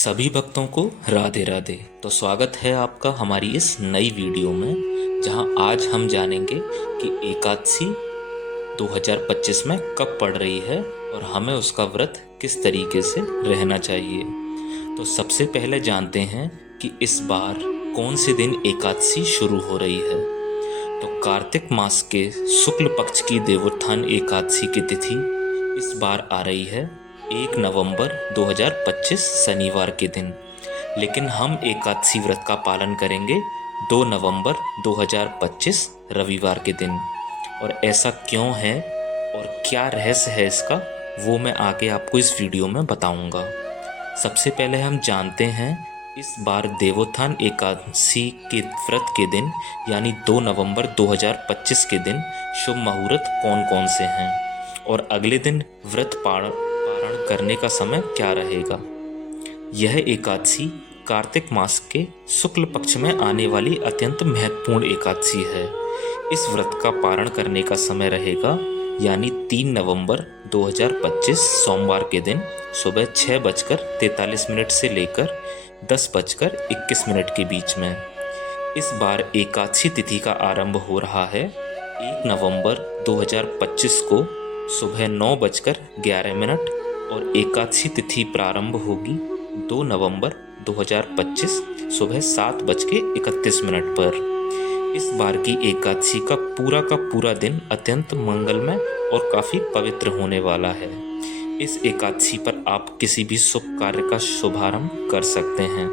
सभी भक्तों को राधे राधे। तो स्वागत है आपका हमारी इस नई वीडियो में, जहां आज हम जानेंगे कि एकादशी 2025 में कब पड़ रही है और हमें उसका व्रत किस तरीके से रहना चाहिए। तो सबसे पहले जानते हैं कि इस बार कौन से दिन एकादशी शुरू हो रही है। तो कार्तिक मास के शुक्ल पक्ष की देवोत्थान एकादशी की तिथि इस बार आ रही है 1 नवंबर 2025 शनिवार के दिन। लेकिन हम एकादशी व्रत का पालन करेंगे 2 नवंबर 2025 रविवार के दिन। और ऐसा क्यों है और क्या रहस्य है इसका, वो मैं आगे आपको इस वीडियो में बताऊंगा। सबसे पहले हम जानते हैं इस बार देवोत्थान एकादशी के व्रत के दिन यानी 2 नवंबर 2025 के दिन शुभ मुहूर्त कौन कौन से हैं और अगले दिन व्रत पारण करने का समय क्या रहेगा। यह एकादशी कार्तिक मास के शुक्ल पक्ष में आने वाली अत्यंत महत्वपूर्ण एकादशी है। इस व्रत का पारण करने का समय रहेगा यानी 3 नवंबर 2025 सोमवार के दिन सुबह 6:43 से लेकर 10:21 के बीच में। इस बार एकादशी तिथि का आरंभ हो रहा है 1 नवंबर 2025 को सुबह 9:11 और एकादशी तिथि प्रारंभ होगी 2 नवंबर 2025 सुबह 7:31 पर। इस बार की एकादशी का पूरा दिन अत्यंत मंगलमय और काफ़ी पवित्र होने वाला है। इस एकादशी पर आप किसी भी शुभ कार्य का शुभारंभ कर सकते हैं।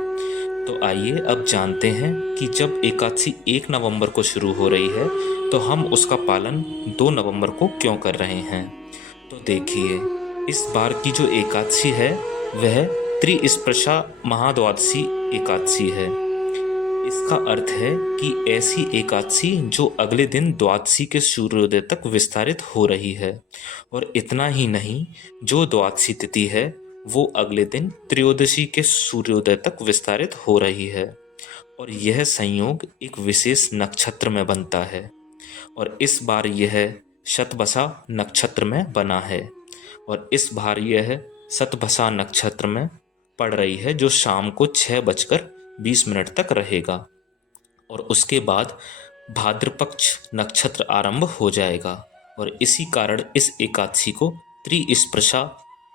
तो आइए अब जानते हैं कि जब एकादशी 1 नवंबर को शुरू हो रही है तो हम उसका पालन 2 नवंबर को क्यों कर रहे हैं। तो देखिए, इस बार की जो एकादशी है वह त्रिस्पर्शा महाद्वादशी एकादशी है। इसका अर्थ है कि ऐसी एकादशी जो अगले दिन द्वादशी के सूर्योदय तक विस्तारित हो रही है। और इतना ही नहीं, जो द्वादशी तिथि है वो अगले दिन त्रयोदशी के सूर्योदय तक विस्तारित हो रही है। और यह संयोग एक विशेष नक्षत्र में बनता है और इस बार यह शतभिषा नक्षत्र में बना है। और इस बार यह शतभिषा नक्षत्र में पड़ रही है जो शाम को 6:20 तक रहेगा। और उसके बाद भाद्रपक्ष नक्षत्र आरंभ हो जाएगा। और इसी कारण इस एकादशी को त्रिस्पर्शा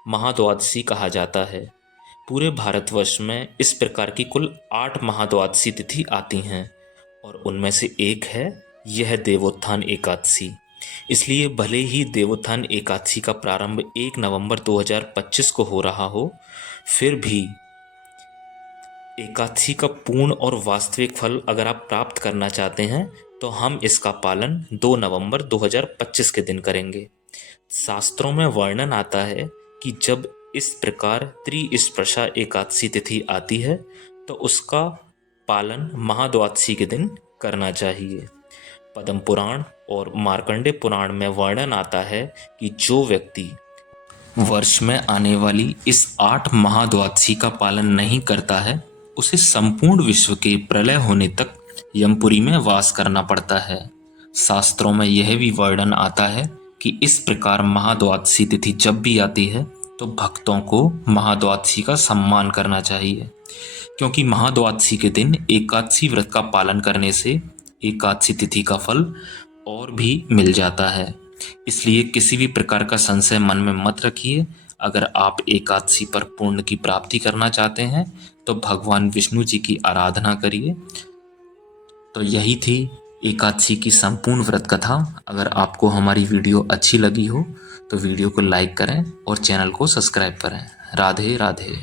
महाद्वादशी कहा जाता है। पूरे भारतवर्ष में इस प्रकार की कुल 8 महाद्वादशी तिथि आती हैं और उनमें से एक है यह देवोत्थान एकादशी। इसलिए भले ही देवोत्थान एकादशी का प्रारंभ 1 नवंबर 2025 को हो रहा हो, फिर भी एकादशी का पूर्ण और वास्तविक फल अगर आप प्राप्त करना चाहते हैं तो हम इसका पालन 2 नवंबर 2025 के दिन करेंगे। शास्त्रों में वर्णन आता है कि जब इस प्रकार त्रिस्पर्शा एकादशी तिथि आती है तो उसका पालन महाद्वादशी के दिन करना चाहिए। पद्म पुराण और मार्कंडेय पुराण में वर्णन आता है कि जो व्यक्ति वर्ष में आने वाली इस 8 महाद्वादशी का पालन नहीं करता है उसे संपूर्ण विश्व के प्रलय होने तक यमपुरी में वास करना पड़ता है। शास्त्रों में यह भी वर्णन आता है कि इस प्रकार महाद्वादशी तिथि जब भी आती है तो भक्तों को महाद्वादशी का सम्मान करना चाहिए, क्योंकि महाद्वादशी के दिन एकादशी व्रत का पालन करने से एकादशी तिथि का फल और भी मिल जाता है। इसलिए किसी भी प्रकार का संशय मन में मत रखिए। अगर आप एकादशी पर पुण्य की प्राप्ति करना चाहते हैं तो भगवान विष्णु जी की आराधना करिए। तो यही थी एकादशी की संपूर्ण व्रत कथा। अगर आपको हमारी वीडियो अच्छी लगी हो तो वीडियो को लाइक करें और चैनल को सब्सक्राइब करें। राधे राधे।